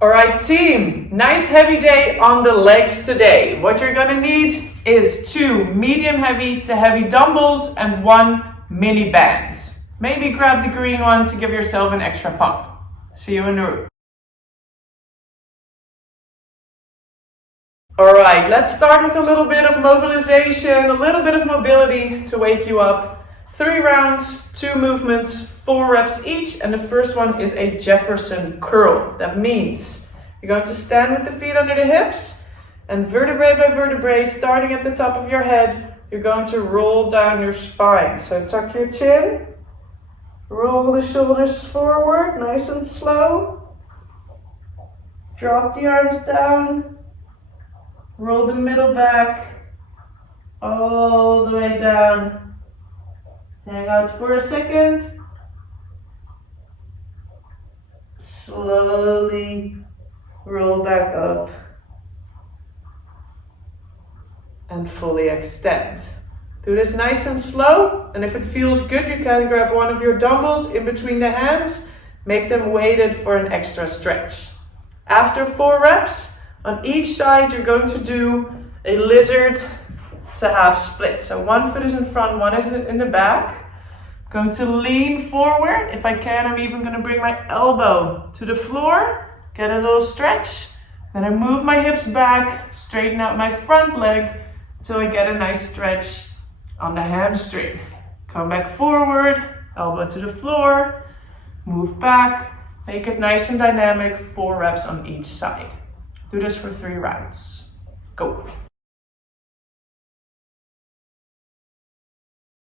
Alright team, nice heavy day on the legs today. What you're gonna need is 2 medium heavy to heavy dumbbells and 1 mini band. Maybe grab the green one to give yourself an extra pump. See you in the room. Alright, let's start with a little bit of mobilization, a little bit of mobility to wake you up. 3 rounds, 2 movements, 4 reps each, and the first one is a Jefferson curl. That means you're going to stand with the feet under the hips, and vertebrae by vertebrae, starting at the top of your head, you're going to roll down your spine. So tuck your chin, roll the shoulders forward, nice and slow. Drop the arms down, roll the middle back, all the way down. Hang out for a second. Slowly roll back up. And fully extend. Do this nice and slow. And if it feels good, you can grab one of your dumbbells in between the hands. Make them weighted for an extra stretch. After 4 reps, on each side, you're going to do a lizard to half split. So 1 foot is in front, 1 is in the back. Going to lean forward. If I can, I'm even going to bring my elbow to the floor. Get a little stretch. Then I move my hips back, straighten out my front leg until I get a nice stretch on the hamstring. Come back forward, elbow to the floor, move back, make it nice and dynamic, 4 reps on each side. Do this for 3 rounds. Go.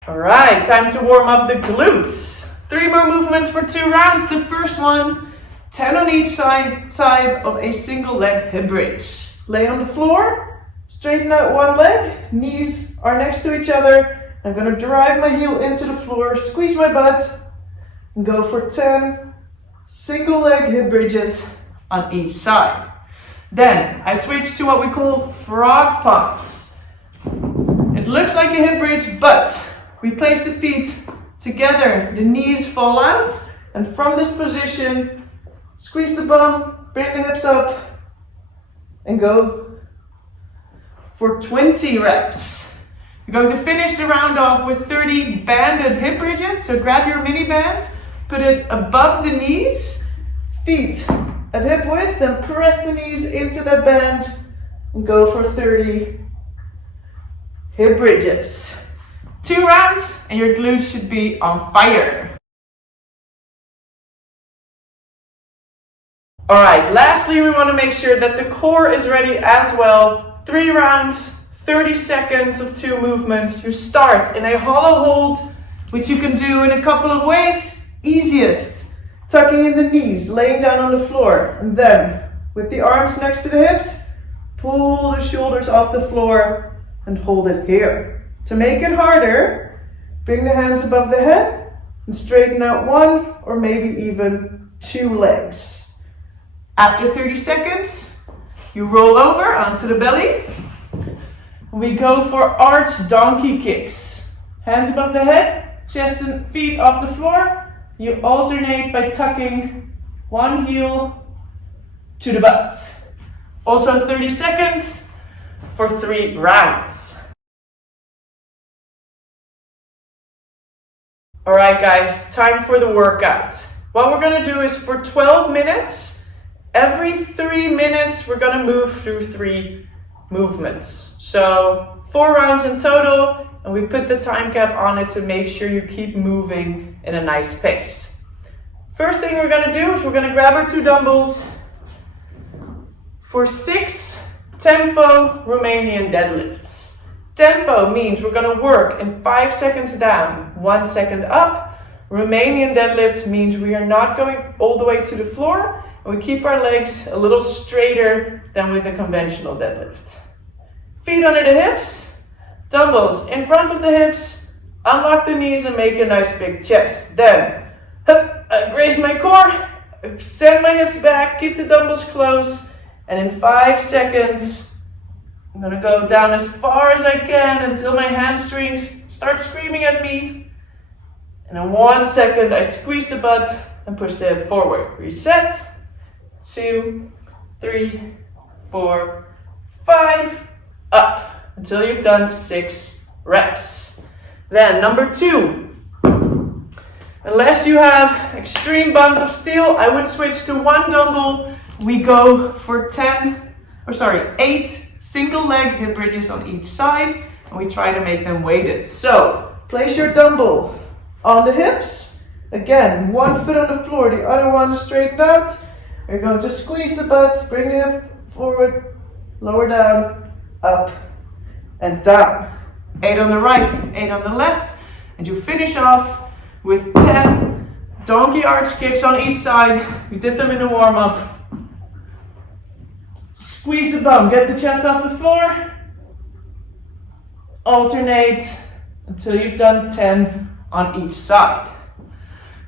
Alright, time to warm up the glutes. 3 more movements for 2 rounds. The first one, 10 on each side of a single leg hip bridge. Lay on the floor, straighten out one leg, knees are next to each other. I'm going to drive my heel into the floor, squeeze my butt, and go for 10 single leg hip bridges on each side. Then I switch to what we call frog pumps. It looks like a hip bridge, but we place the feet together, the knees fall out, and from this position, squeeze the bum, bring the hips up, and go for 20 reps. You're going to finish the round off with 30 banded hip bridges, so grab your mini band, put it above the knees, feet at hip width, then press the knees into that band, and go for 30 hip bridges. 2 rounds and your glutes should be on fire. Alright, lastly we want to make sure that the core is ready as well. 3 rounds, 30 seconds of 2 movements. You start in a hollow hold, which you can do in a couple of ways. Easiest, tucking in the knees, laying down on the floor, and then with the arms next to the hips, pull the shoulders off the floor and hold it here. To make it harder, bring the hands above the head and straighten out 1 or maybe even 2 legs. After 30 seconds, you roll over onto the belly. We go for arch donkey kicks. Hands above the head, chest and feet off the floor. You alternate by tucking 1 heel to the butt. Also 30 seconds for 3 rounds. Alright guys, time for the workout. What we're going to do is for 12 minutes, every 3 minutes we're going to move through 3 movements. So 4 rounds in total, and we put the time cap on it to make sure you keep moving in a nice pace. First thing we're going to do is we're going to grab our 2 dumbbells for 6 tempo Romanian deadlifts. Tempo means we're going to work in 5 seconds down, 1 second up. Romanian deadlifts means we are not going all the way to the floor, and we keep our legs a little straighter than with a conventional deadlift. Feet under the hips, dumbbells in front of the hips, unlock the knees and make a nice big chest. Then, raise my core, send my hips back, keep the dumbbells close, and in 5 seconds, I'm going to go down as far as I can until my hamstrings start screaming at me. And in 1 second, I squeeze the butt and push the hip forward. Reset, 2, 3, 4, 5, up until you've done 6 reps. Then number 2. Unless you have extreme buns of steel, I would switch to one dumbbell. We go for 8 single leg hip bridges on each side, and we try to make them weighted. So place your dumbbell on the hips. Again, one foot on the floor, the other one straightened out. You're going to squeeze the butt, bring the hip forward, lower down, up and down. 8 on the right, 8 on the left, and you finish off with 10 donkey arch kicks on each side. We did them in the warm-up. Squeeze the bum, get the chest off the floor. Alternate until you've done 10 on each side.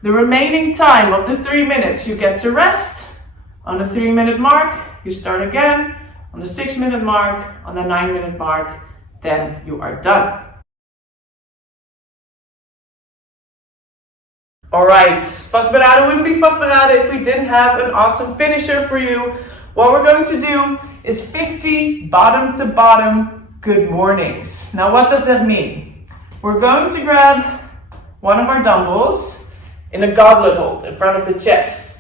The remaining time of the 3 minutes you get to rest. On the 3-minute mark, you start again. On the 6-minute mark, on the 9-minute mark, then you are done. Alright, vastberaden wouldn't be vastberaden if we didn't have an awesome finisher for you. What we're going to do is 50 bottom to bottom good mornings. Now what does that mean? We're going to grab one of our dumbbells in a goblet hold in front of the chest.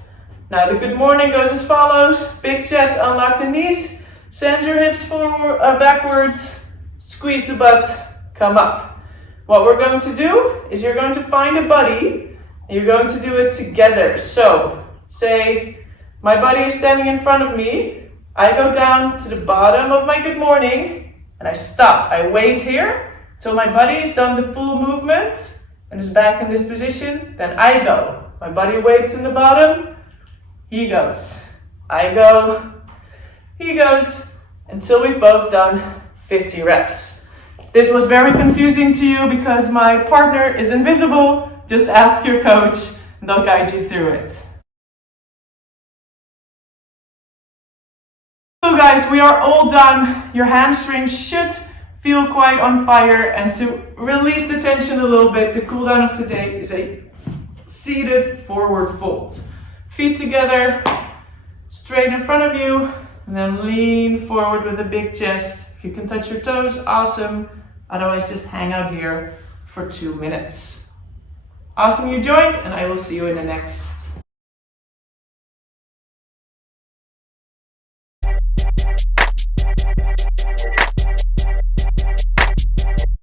Now the good morning goes as follows. Big chest, unlock the knees, send your hips forward, backwards, squeeze the butt, come up. What we're going to do is you're going to find a buddy. You're going to do it together. So, say my buddy is standing in front of me. I go down to the bottom of my good morning and I stop. I wait here till my buddy has done the full movement and is back in this position. Then I go. My buddy waits in the bottom. He goes. I go. He goes. Until we've both done 50 reps. This was very confusing to you because my partner is invisible. Just ask your coach and they'll guide you through it. So guys, we are all done. Your hamstrings should feel quite on fire, and to release the tension a little bit, the cool down of today is a seated forward fold. Feet together, straight in front of you, and then lean forward with a big chest. If you can touch your toes, awesome. Otherwise, just hang out here for 2 minutes. Awesome you joined, and I will see you in the next